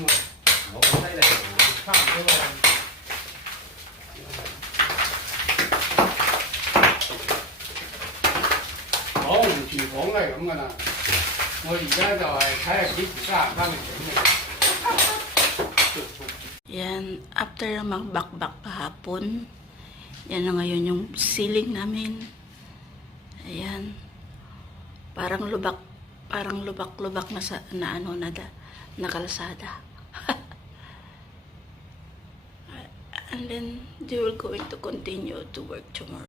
我好犀利，差唔多啦。我廚房都係咁噶啦。我而家就係睇下幾時得閒翻嚟整嘅。 Yan, after magbakbak kahapon, yan na ngayon yung ceiling namin. Ayan. Parang lubak-lubak na sa na kalsada. And then they will going to continue to work tomorrow.